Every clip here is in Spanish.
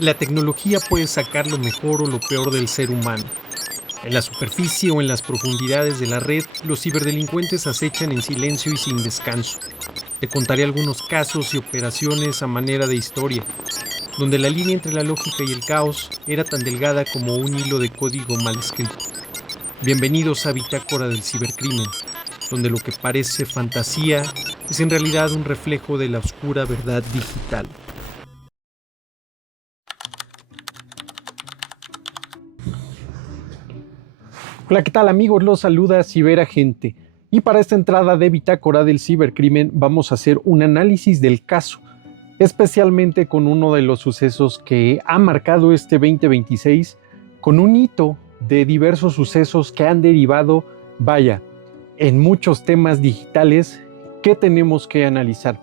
La tecnología puede sacar lo mejor o lo peor del ser humano. En la superficie o en las profundidades de la red, los ciberdelincuentes acechan en silencio y sin descanso. Te contaré algunos casos y operaciones a manera de historia, donde la línea entre la lógica y el caos era tan delgada como un hilo de código mal escrito. Bienvenidos a Bitácora del Cibercrimen, donde lo que parece fantasía es en realidad un reflejo de la oscura verdad digital. Hola, ¿qué tal amigos? Los saluda Ciberagente. Y para esta entrada de Bitácora del Cibercrimen vamos a hacer un análisis del caso, especialmente con uno de los sucesos que ha marcado este 2026, con un hito de diversos sucesos que han derivado, en muchos temas digitales que tenemos que analizar.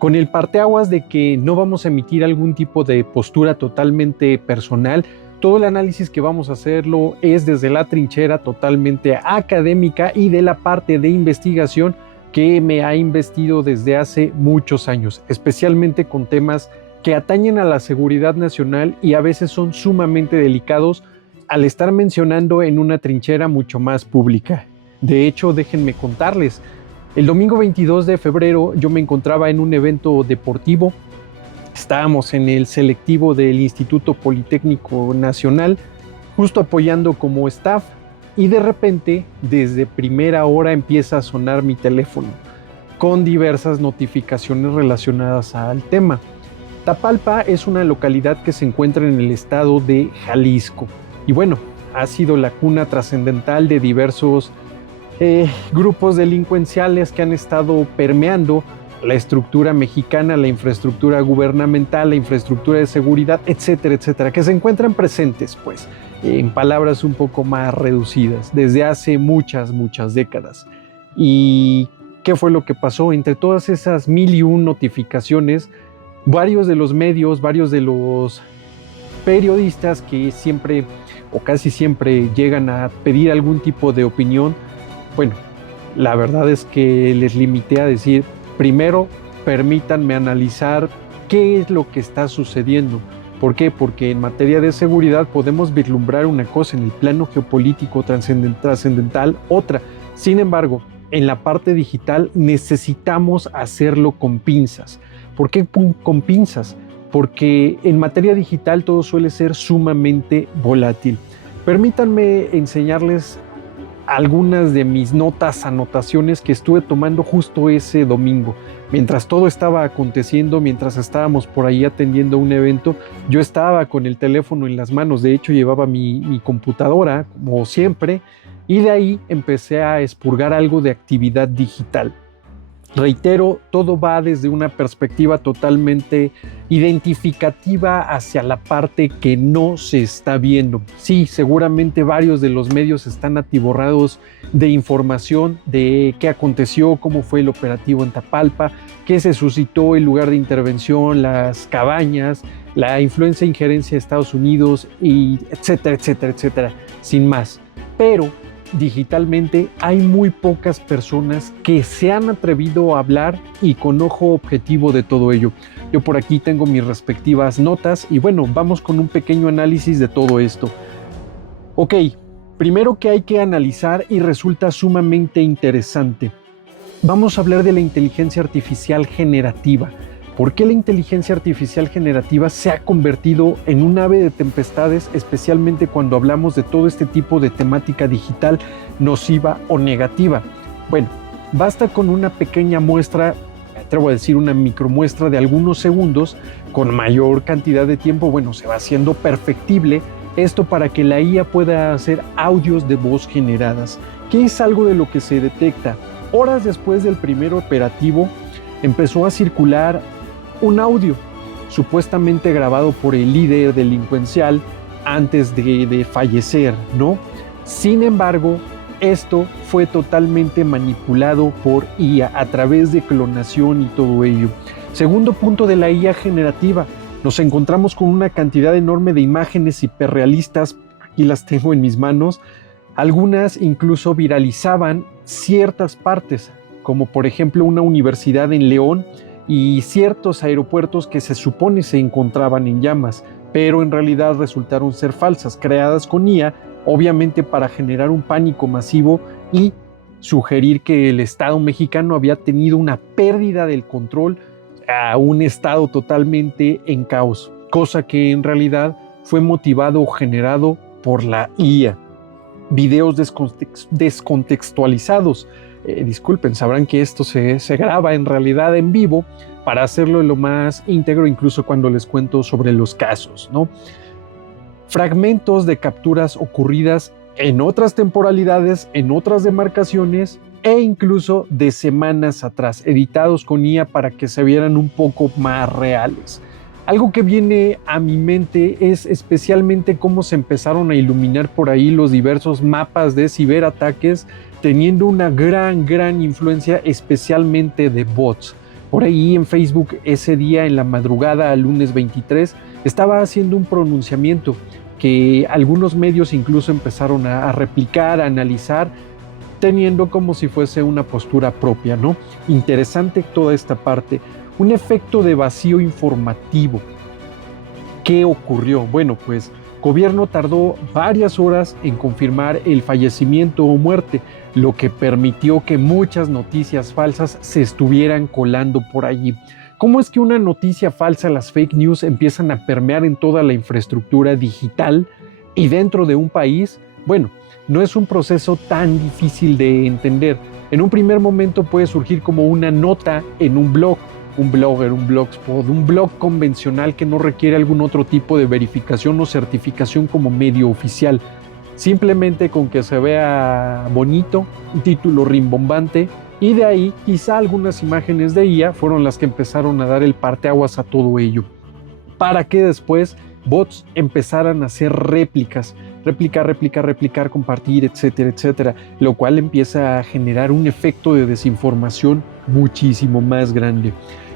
Con el parteaguas de que no vamos a emitir algún tipo de postura totalmente personal, todo el análisis que vamos a hacerlo es desde la trinchera totalmente académica y de la parte de investigación que me ha investido desde hace muchos años, especialmente con temas que atañen a la seguridad nacional y a veces son sumamente delicados al estar mencionando en una trinchera mucho más pública. De hecho, déjenme contarles, el domingo 22 de febrero yo me encontraba en un evento deportivo. Estábamos en el selectivo del Instituto Politécnico Nacional, justo apoyando como staff, y de repente, desde primera hora empieza a sonar mi teléfono, con diversas notificaciones relacionadas al tema. Tapalpa es una localidad que se encuentra en el estado de Jalisco, y bueno, ha sido la cuna trascendental de diversos grupos delincuenciales que han estado permeando la estructura mexicana, la infraestructura gubernamental, la infraestructura de seguridad, etcétera, etcétera, que se encuentran presentes, pues, en palabras un poco más reducidas, desde hace muchas décadas. ¿Y qué fue lo que pasó? Entre todas esas 1001 notificaciones, varios de los medios, varios de los periodistas que siempre o casi siempre llegan a pedir algún tipo de opinión, bueno, la verdad es que les limité a decir: primero, permítanme analizar qué es lo que está sucediendo. ¿Por qué? Porque en materia de seguridad podemos vislumbrar una cosa, en el plano geopolítico trascendental otra. Sin embargo, en la parte digital necesitamos hacerlo con pinzas. ¿Por qué con pinzas? Porque en materia digital todo suele ser sumamente volátil. Permítanme enseñarles algunas de mis anotaciones que estuve tomando justo ese domingo. Mientras todo estaba aconteciendo, mientras estábamos por ahí atendiendo un evento, yo estaba con el teléfono en las manos. De hecho, llevaba mi computadora, como siempre, y de ahí empecé a expurgar algo de actividad digital. Reitero, todo va desde una perspectiva totalmente identificativa hacia la parte que no se está viendo. Sí, seguramente varios de los medios están atiborrados de información de qué aconteció, cómo fue el operativo en Tapalpa, qué se suscitó, el lugar de intervención, las cabañas, la influencia e injerencia de Estados Unidos, y etcétera, etcétera, etcétera, sin más. Pero digitalmente hay muy pocas personas que se han atrevido a hablar y con ojo objetivo de todo ello. Yo por aquí tengo mis respectivas notas y bueno, vamos con un pequeño análisis de todo esto. Ok, primero que hay que analizar y resulta sumamente interesante. Vamos a hablar de la inteligencia artificial generativa. ¿Por qué la inteligencia artificial generativa se ha convertido en un ave de tempestades, especialmente cuando hablamos de todo este tipo de temática digital nociva o negativa? Bueno, basta con una pequeña muestra, me atrevo a decir una micromuestra de algunos segundos, con mayor cantidad de tiempo, bueno, se va haciendo perfectible esto para que la IA pueda hacer audios de voz generadas. ¿Qué es algo de lo que se detecta? Horas después del primer operativo, empezó a circular un audio supuestamente grabado por el líder delincuencial antes de fallecer, ¿no? Sin embargo, esto fue totalmente manipulado por IA a través de clonación y todo ello. Segundo punto de la IA generativa, nos encontramos con una cantidad enorme de imágenes hiperrealistas, aquí las tengo en mis manos, algunas incluso viralizaban ciertas partes, como por ejemplo una universidad en León y ciertos aeropuertos que se supone se encontraban en llamas, pero en realidad resultaron ser falsas, creadas con IA, obviamente para generar un pánico masivo y sugerir que el Estado mexicano había tenido una pérdida del control a un Estado totalmente en caos, cosa que en realidad fue motivado o generado por la IA. Videos descontextualizados. Disculpen, sabrán que esto se graba en realidad en vivo para hacerlo lo más íntegro, incluso cuando les cuento sobre los casos, ¿no? Fragmentos de capturas ocurridas en otras temporalidades, en otras demarcaciones e incluso de semanas atrás, editados con IA para que se vieran un poco más reales. Algo que viene a mi mente es especialmente cómo se empezaron a iluminar por ahí los diversos mapas de ciberataques, teniendo una gran influencia especialmente de bots. Por ahí en Facebook ese día en la madrugada al lunes 23 estaba haciendo un pronunciamiento que algunos medios incluso empezaron a replicar, a analizar, teniendo como si fuese una postura propia, ¿no? Interesante toda esta parte. Un efecto de vacío informativo. ¿Qué ocurrió? Bueno, pues gobierno tardó varias horas en confirmar el fallecimiento o muerte, lo que permitió que muchas noticias falsas se estuvieran colando por allí. ¿Cómo es que una noticia falsa, las fake news, empiezan a permear en toda la infraestructura digital y dentro de un país? Bueno, no es un proceso tan difícil de entender. En un primer momento puede surgir como una nota en un blog, un blogger, un blogspot, un blog convencional que no requiere algún otro tipo de verificación o certificación como medio oficial. Simplemente con que se vea bonito, un título rimbombante, y de ahí quizá algunas imágenes de IA fueron las que empezaron a dar el parteaguas a todo ello, para que después bots empezaran a hacer réplicas, replicar, compartir, etcétera, lo cual empieza a generar un efecto de desinformación muchísimo más grande.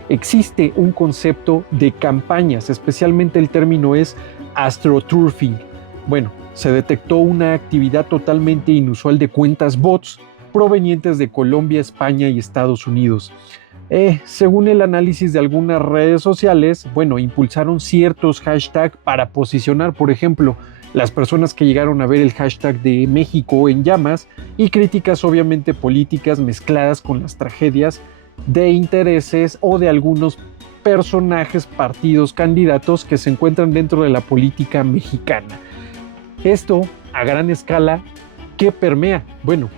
Existe un concepto de campañas, especialmente el término es astroturfing. Bueno, se detectó una actividad totalmente inusual de cuentas bots provenientes de Colombia, España y Estados Unidos. Según el análisis de algunas redes sociales, bueno, impulsaron ciertos hashtags para posicionar, por ejemplo, las personas que llegaron a ver el hashtag de México en llamas y críticas obviamente políticas mezcladas con las tragedias de intereses o de algunos personajes, partidos, candidatos que se encuentran dentro de la política mexicana. Esto a gran escala, ¿qué permea? Bueno,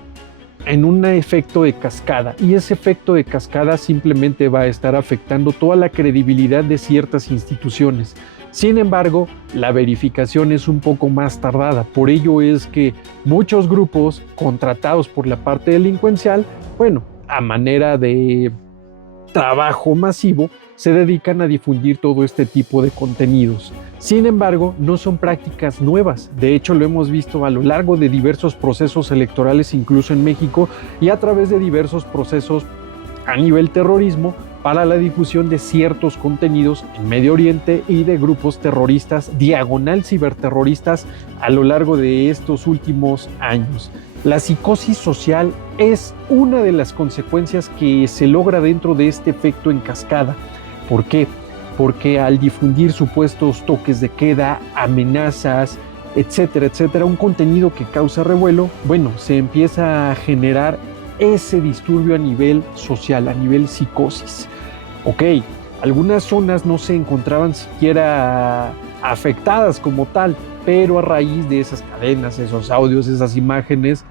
en un efecto de cascada, y ese efecto de cascada simplemente va a estar afectando toda la credibilidad de ciertas instituciones. Sin embargo, la verificación es un poco más tardada, por ello es que muchos grupos contratados por la parte delincuencial, bueno, a manera de trabajo masivo, se dedican a difundir todo este tipo de contenidos. Sin embargo, no son prácticas nuevas. De hecho, lo hemos visto a lo largo de diversos procesos electorales, incluso en México, y a través de diversos procesos a nivel terrorismo para la difusión de ciertos contenidos en Medio Oriente y de grupos terroristas, diagonal ciberterroristas, a lo largo de estos últimos años. La psicosis social es una de las consecuencias que se logra dentro de este efecto en cascada. ¿Por qué? Porque al difundir supuestos toques de queda, amenazas, etcétera, un contenido que causa revuelo, bueno, se empieza a generar ese disturbio a nivel social, a nivel psicosis. Ok, algunas zonas no se encontraban siquiera afectadas como tal, pero a raíz de esas cadenas, esos audios, esas imágenes,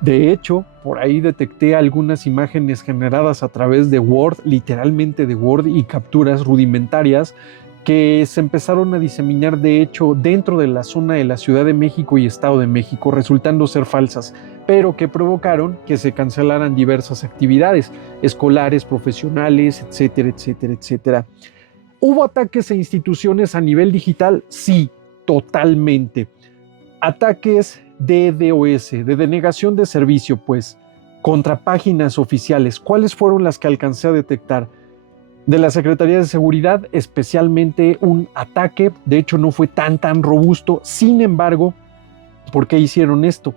de hecho, por ahí detecté algunas imágenes generadas a través de Word, literalmente de Word, y capturas rudimentarias que se empezaron a diseminar, de hecho, dentro de la zona de la Ciudad de México y Estado de México, resultando ser falsas, pero que provocaron que se cancelaran diversas actividades escolares, profesionales, etcétera. ¿Hubo ataques a instituciones a nivel digital? Sí, totalmente. Ataques de DDoS, de denegación de servicio, pues, contra páginas oficiales. ¿Cuáles fueron las que alcancé a detectar? De la Secretaría de Seguridad, especialmente un ataque, de hecho no fue tan robusto. Sin embargo, ¿por qué hicieron esto?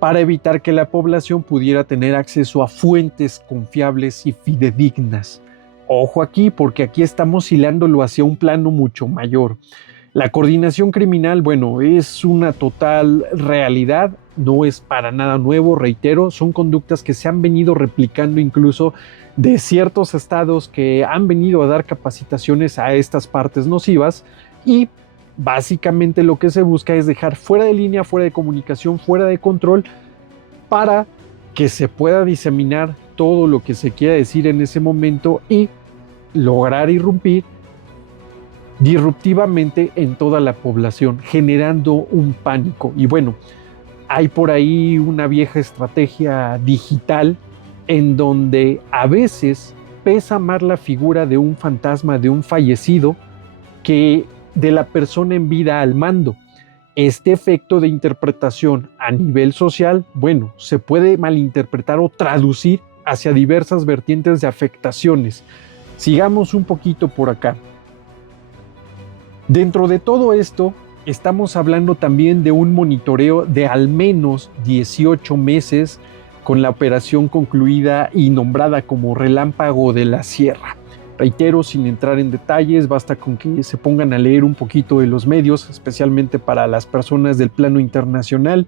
Para evitar que la población pudiera tener acceso a fuentes confiables y fidedignas. ojo aquí, porque aquí estamos hilándolo hacia un plano mucho mayor. La coordinación criminal, bueno, es una total realidad, no es para nada nuevo, reitero, son conductas que se han venido replicando incluso de ciertos estados que han venido a dar capacitaciones a estas partes nocivas y básicamente lo que se busca es dejar fuera de línea, fuera de comunicación, fuera de control para que se pueda diseminar todo lo que se quiera decir en ese momento y lograr irrumpir disruptivamente en toda la población, generando un pánico. Y bueno, hay por ahí una vieja estrategia digital en donde a veces pesa más la figura de un fantasma, de un fallecido, que de la persona en vida al mando. Este efecto de interpretación a nivel social, bueno, se puede malinterpretar o traducir hacia diversas vertientes de afectaciones. Sigamos un poquito por acá. Dentro de todo esto, estamos hablando también de un monitoreo de al menos 18 meses con la operación concluida y nombrada como Relámpago de la Sierra. Reitero, sin entrar en detalles, basta con que se pongan a leer un poquito de los medios, especialmente para las personas del plano internacional.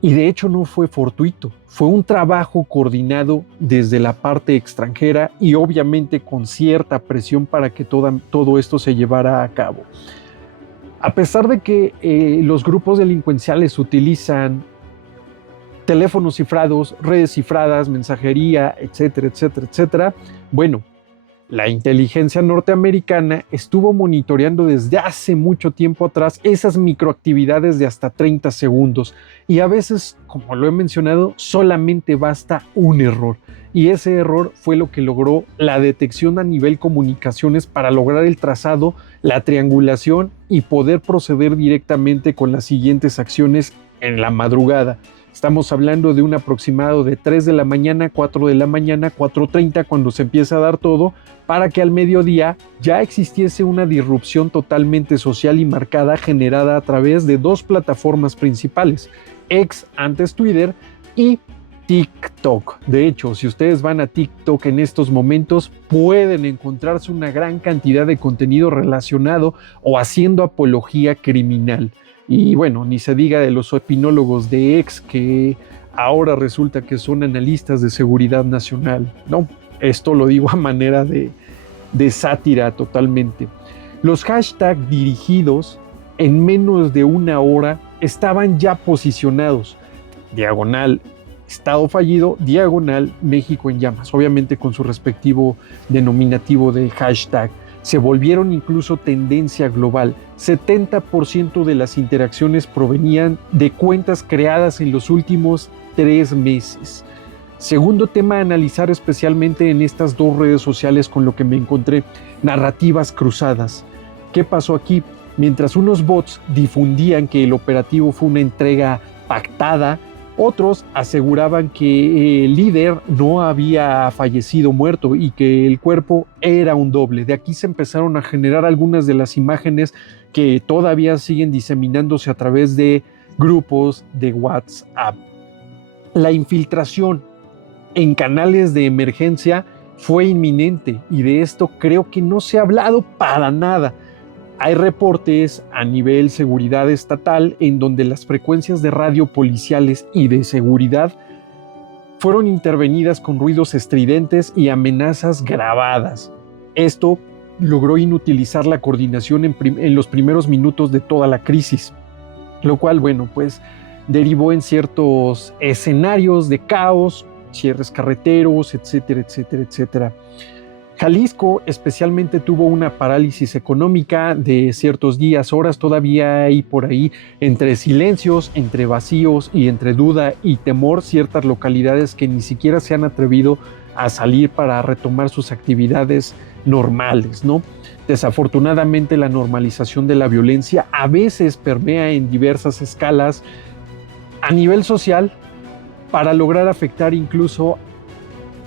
Y de hecho no fue fortuito, fue un trabajo coordinado desde la parte extranjera y obviamente con cierta presión para que todo esto se llevara a cabo. A pesar de que los grupos delincuenciales utilizan teléfonos cifrados, redes cifradas, mensajería, etcétera, etcétera, etcétera, bueno, la inteligencia norteamericana estuvo monitoreando desde hace mucho tiempo atrás esas microactividades de hasta 30 segundos y a veces, como lo he mencionado, solamente basta un error y ese error fue lo que logró la detección a nivel comunicaciones para lograr el trazado, la triangulación y poder proceder directamente con las siguientes acciones en la madrugada. Estamos hablando de un aproximado de 3 de la mañana, 4 de la mañana, 4:30 cuando se empieza a dar todo, para que al mediodía ya existiese una disrupción totalmente social y marcada generada a través de dos plataformas principales, X, antes Twitter, y TikTok. De hecho, si ustedes van a TikTok en estos momentos, pueden encontrarse una gran cantidad de contenido relacionado o haciendo apología criminal. Y bueno, ni se diga de los opinólogos de X que ahora resulta que son analistas de seguridad nacional. No, esto lo digo a manera de sátira totalmente. Los hashtags dirigidos en menos de una hora estaban ya posicionados. Diagonal Estado fallido, diagonal México en llamas, obviamente con su respectivo denominativo de hashtag. Se volvieron incluso tendencia global. 70% de las interacciones provenían de cuentas creadas en los últimos 3 meses. Segundo tema a analizar especialmente en estas dos redes sociales con lo que me encontré, narrativas cruzadas. ¿Qué pasó aquí? Mientras unos bots difundían que el operativo fue una entrega pactada, otros aseguraban que el líder no había fallecido muerto y que el cuerpo era un doble. De aquí se empezaron a generar algunas de las imágenes que todavía siguen diseminándose a través de grupos de WhatsApp. La infiltración en canales de emergencia fue inminente y de esto creo que no se ha hablado para nada. Hay reportes a nivel seguridad estatal en donde las frecuencias de radio policiales y de seguridad fueron intervenidas con ruidos estridentes y amenazas grabadas. Esto logró inutilizar la coordinación en los primeros minutos de toda la crisis, lo cual, bueno, pues derivó en ciertos escenarios de caos, cierres carreteros, etcétera, etcétera, etcétera. Jalisco especialmente tuvo una parálisis económica de ciertos días, horas, todavía hay por ahí entre silencios, entre vacíos y entre duda y temor ciertas localidades que ni siquiera se han atrevido a salir para retomar sus actividades normales, ¿no? Desafortunadamente la normalización de la violencia a veces permea en diversas escalas a nivel social para lograr afectar incluso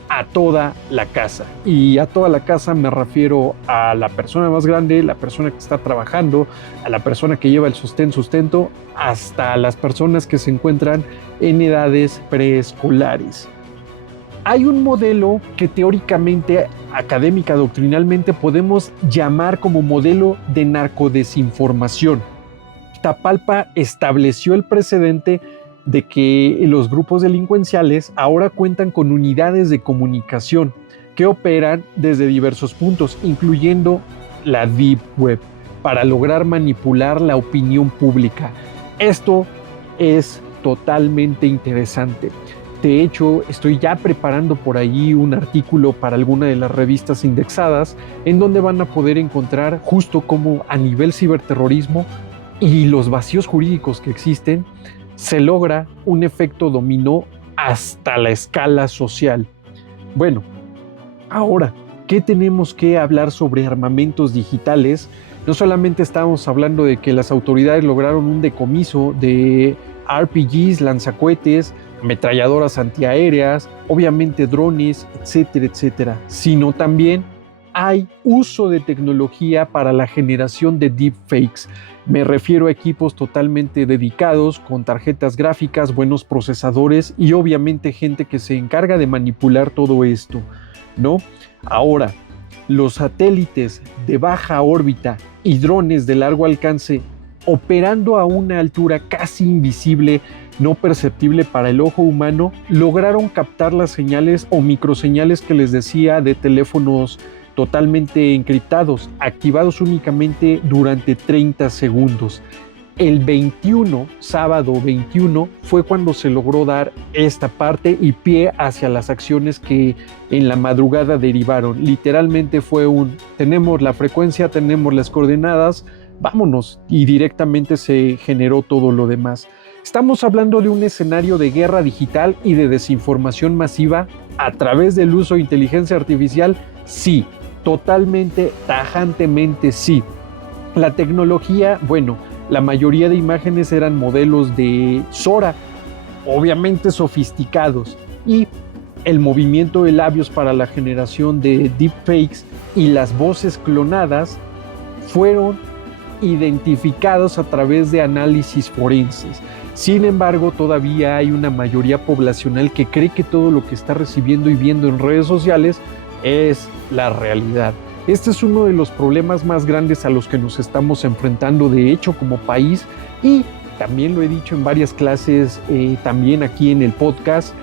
a toda la casa. Y a toda la casa me refiero a la persona más grande, la persona que está trabajando, a la persona que lleva el sustento, hasta las personas que se encuentran en edades preescolares. Hay un modelo que teóricamente, académica, doctrinalmente, podemos llamar como modelo de narcodesinformación. Tapalpa estableció el precedente de que los grupos delincuenciales ahora cuentan con unidades de comunicación que operan desde diversos puntos, incluyendo la Deep Web, para lograr manipular la opinión pública. Esto es totalmente interesante. De hecho, estoy ya preparando por ahí un artículo para alguna de las revistas indexadas en donde van a poder encontrar justo cómo a nivel ciberterrorismo y los vacíos jurídicos que existen, se logra un efecto dominó hasta la escala social. Bueno, ahora, ¿qué tenemos que hablar sobre armamentos digitales? No solamente estamos hablando de que las autoridades lograron un decomiso de RPGs, lanzacohetes, ametralladoras antiaéreas, obviamente drones, etcétera, etcétera, sino también hay uso de tecnología para la generación de deepfakes. Me refiero a equipos totalmente dedicados, con tarjetas gráficas, buenos procesadores y obviamente gente que se encarga de manipular todo esto, ¿no? Ahora, los satélites de baja órbita y drones de largo alcance operando a una altura casi invisible, no perceptible para el ojo humano, lograron captar las señales o microseñales que les decía de teléfonos totalmente encriptados, activados únicamente durante 30 segundos. El 21, sábado 21, fue cuando se logró dar esta parte y pie hacia las acciones que en la madrugada derivaron. Literalmente fue tenemos la frecuencia, tenemos las coordenadas, vámonos, y directamente se generó todo lo demás. Estamos hablando de un escenario de guerra digital y de desinformación masiva a través del uso de inteligencia artificial, sí, totalmente, tajantemente sí. La tecnología, bueno, la mayoría de imágenes eran modelos de Sora, obviamente sofisticados, y el movimiento de labios para la generación de deepfakes y las voces clonadas fueron identificados a través de análisis forenses. Sin embargo, todavía hay una mayoría poblacional que cree que todo lo que está recibiendo y viendo en redes sociales es la realidad. Este es uno de los problemas más grandes a los que nos estamos enfrentando, de hecho, como país, y también lo he dicho en varias clases, también aquí en el podcast,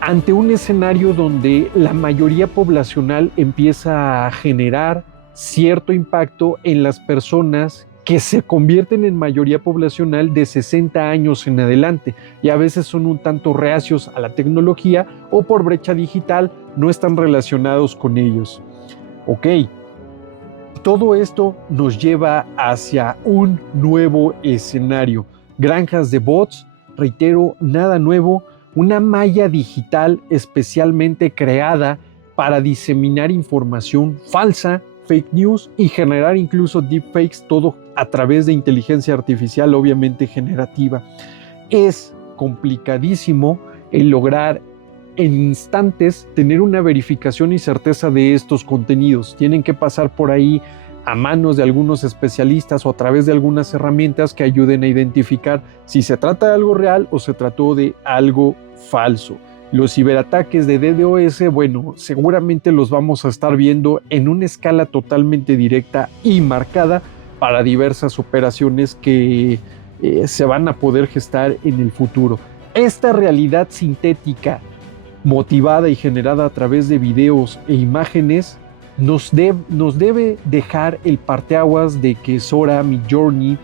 ante un escenario donde la mayoría poblacional empieza a generar cierto impacto en las personas que se convierten en mayoría poblacional de 60 años en adelante, y a veces son un tanto reacios a la tecnología o por brecha digital no están relacionados con ellos. Ok, todo esto nos lleva hacia un nuevo escenario. Granjas de bots, reitero, nada nuevo, una malla digital especialmente creada para diseminar información falsa, fake news y generar incluso deepfakes, todo a través de inteligencia artificial, obviamente generativa. Es complicadísimo el lograr en instantes tener una verificación y certeza de estos contenidos. Tienen que pasar por ahí a manos de algunos especialistas o a través de algunas herramientas que ayuden a identificar si se trata de algo real o se trató de algo falso. Los ciberataques de DDoS, bueno, seguramente los vamos a estar viendo en una escala totalmente directa y marcada para diversas operaciones que se van a poder gestar en el futuro. Esta realidad sintética, motivada y generada a través de videos e imágenes, nos debe dejar el parteaguas de que Sora, Midjourney,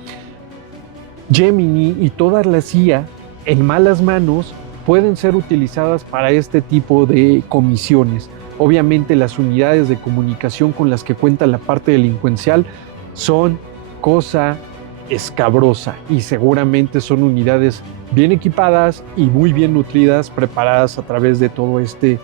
Gemini y todas las IA en malas manos pueden ser utilizadas para este tipo de comisiones. Obviamente las unidades de comunicación con las que cuenta la parte delincuencial son cosa escabrosa y seguramente son unidades bien equipadas y muy bien nutridas, preparadas a través de todo este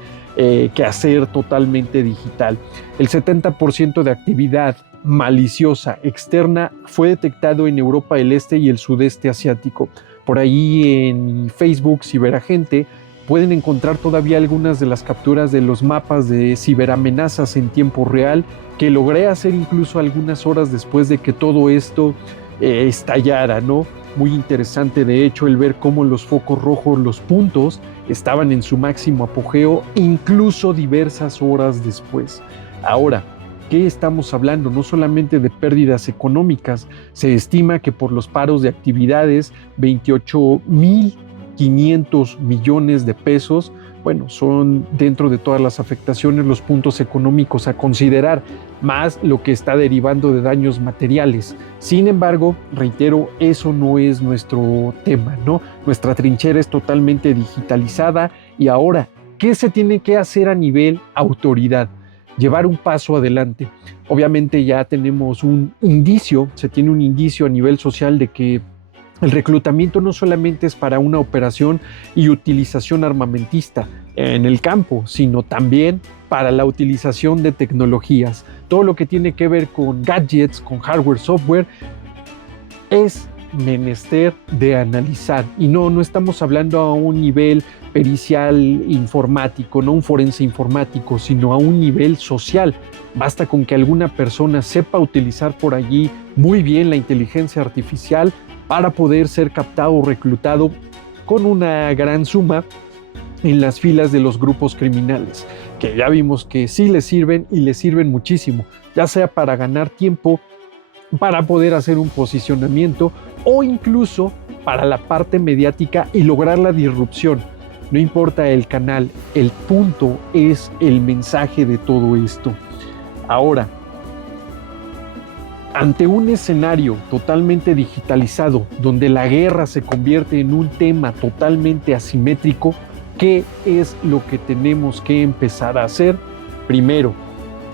quehacer totalmente digital. El 70% de actividad maliciosa externa fue detectado en Europa del Este y el sudeste asiático. Por ahí en Facebook Ciberagente pueden encontrar todavía algunas de las capturas de los mapas de ciberamenazas en tiempo real que logré hacer incluso algunas horas después de que todo esto estallara, ¿no? muy interesante de hecho el ver cómo los focos rojos, los puntos, estaban en su máximo apogeo incluso diversas horas después. Ahora, ¿qué estamos hablando? No solamente de pérdidas económicas, se estima que por los paros de actividades, 28.500 millones de pesos, bueno, son dentro de todas las afectaciones los puntos económicos a considerar, más lo que está derivando de daños materiales. Sin embargo, reitero, eso no es nuestro tema, ¿no? Nuestra trinchera es totalmente digitalizada y ahora, ¿qué se tiene que hacer a nivel autoridad? Llevar un paso adelante. Obviamente ya tenemos se tiene un indicio a nivel social de que el reclutamiento no solamente es para una operación y utilización armamentista en el campo, sino también para la utilización de tecnologías. Todo lo que tiene que ver con gadgets, con hardware, software, es menester de analizar. Y no estamos hablando a un nivel pericial informático, no un forense informático, sino a un nivel social. Basta con que alguna persona sepa utilizar por allí muy bien la inteligencia artificial para poder ser captado o reclutado con una gran suma en las filas de los grupos criminales, que ya vimos que sí les sirven y les sirven muchísimo, ya sea para ganar tiempo, para poder hacer un posicionamiento o incluso para la parte mediática y lograr la disrupción. No importa el canal, el punto es el mensaje de todo esto. Ahora, ante un escenario totalmente digitalizado, donde la guerra se convierte en un tema totalmente asimétrico, ¿qué es lo que tenemos que empezar a hacer? Primero,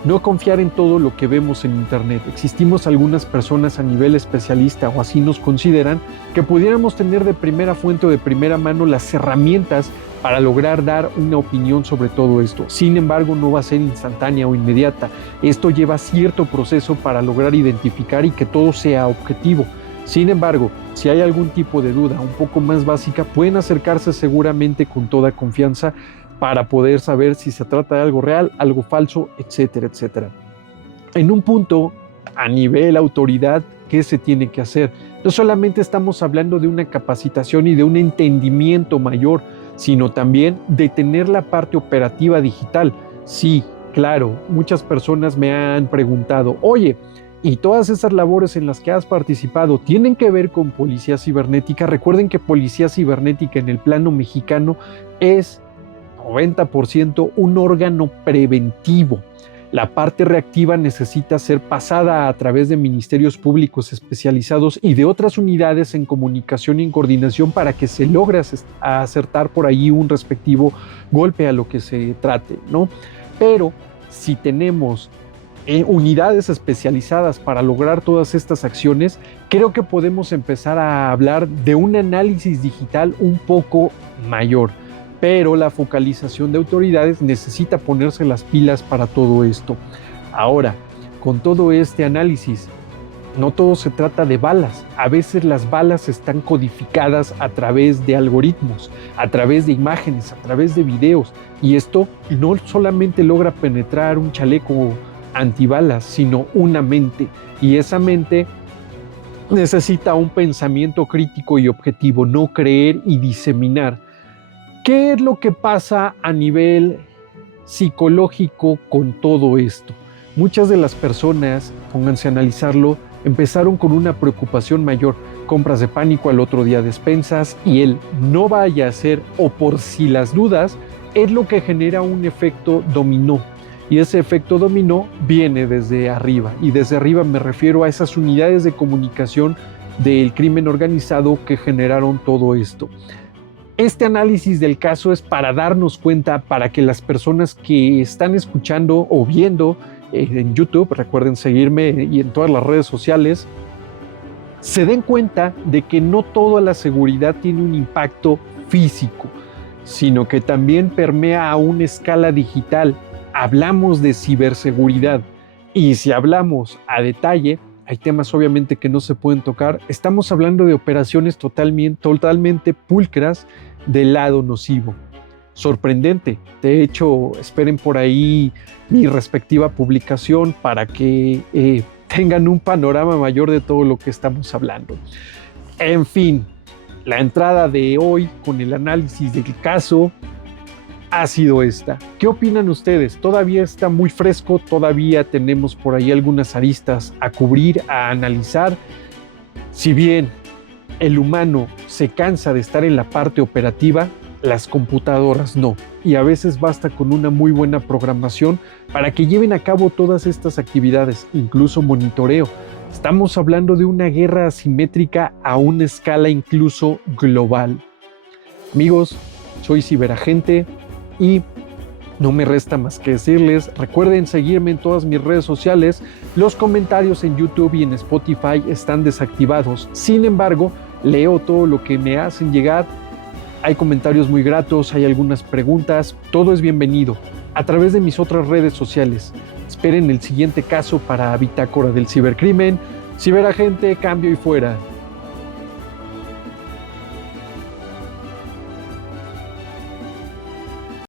no confiar en todo lo que vemos en internet. Existimos algunas personas a nivel especialista, o así nos consideran, que pudiéramos tener de primera fuente o de primera mano las herramientas para lograr dar una opinión sobre todo esto. Sin embargo, no va a ser instantánea o inmediata. Esto lleva cierto proceso para lograr identificar y que todo sea objetivo. Sin embargo, si hay algún tipo de duda un poco más básica, pueden acercarse seguramente con toda confianza para poder saber si se trata de algo real, algo falso, etcétera, etcétera. En un punto, a nivel autoridad, ¿qué se tiene que hacer? No solamente estamos hablando de una capacitación y de un entendimiento mayor, sino también de tener la parte operativa digital. Sí, claro, muchas personas me han preguntado, oye, ¿y todas esas labores en las que has participado tienen que ver con policía cibernética? Recuerden que policía cibernética en el plano mexicano es 90% un órgano preventivo. La parte reactiva necesita ser pasada a través de ministerios públicos especializados y de otras unidades en comunicación y en coordinación para que se logre acertar por ahí un respectivo golpe a lo que se trate, ¿no? Pero si tenemos unidades especializadas para lograr todas estas acciones, creo que podemos empezar a hablar de un análisis digital un poco mayor. Pero la focalización de autoridades necesita ponerse las pilas para todo esto. Ahora, con todo este análisis, no todo se trata de balas. A veces las balas están codificadas a través de algoritmos, a través de imágenes, a través de videos. Y esto no solamente logra penetrar un chaleco antibalas, sino una mente. Y esa mente necesita un pensamiento crítico y objetivo, no creer y diseminar. ¿Qué es lo que pasa a nivel psicológico con todo esto? Muchas de las personas, pónganse a analizarlo, empezaron con una preocupación mayor, compras de pánico al otro día despensas y el no vaya a ser o por si las dudas, es lo que genera un efecto dominó. Y ese efecto dominó viene desde arriba. Y desde arriba me refiero a esas unidades de comunicación del crimen organizado que generaron todo esto. Este análisis del caso es para darnos cuenta, para que las personas que están escuchando o viendo en YouTube, recuerden seguirme y en todas las redes sociales, se den cuenta de que no toda la seguridad tiene un impacto físico, sino que también permea a una escala digital. Hablamos de ciberseguridad y si hablamos a detalle, hay temas obviamente que no se pueden tocar. Estamos hablando de operaciones totalmente pulcras del lado nocivo. Sorprendente. De hecho, esperen por ahí mi respectiva publicación para que tengan un panorama mayor de todo lo que estamos hablando. En fin, la entrada de hoy con el análisis del caso ha sido esta. ¿Qué opinan ustedes? Todavía está muy fresco, todavía tenemos por ahí algunas aristas a cubrir, a analizar. Si bien el humano se cansa de estar en la parte operativa, las computadoras no. Y a veces basta con una muy buena programación para que lleven a cabo todas estas actividades, incluso monitoreo. Estamos hablando de una guerra asimétrica a una escala incluso global. Amigos, soy Ciberagente y no me resta más que decirles, recuerden seguirme en todas mis redes sociales. Los comentarios en YouTube y en Spotify están desactivados. Sin embargo, leo todo lo que me hacen llegar. Hay comentarios muy gratos, hay algunas preguntas, todo es bienvenido. A través de mis otras redes sociales. Esperen el siguiente caso para Bitácora del Cibercrimen. Ciberagente, cambio y fuera.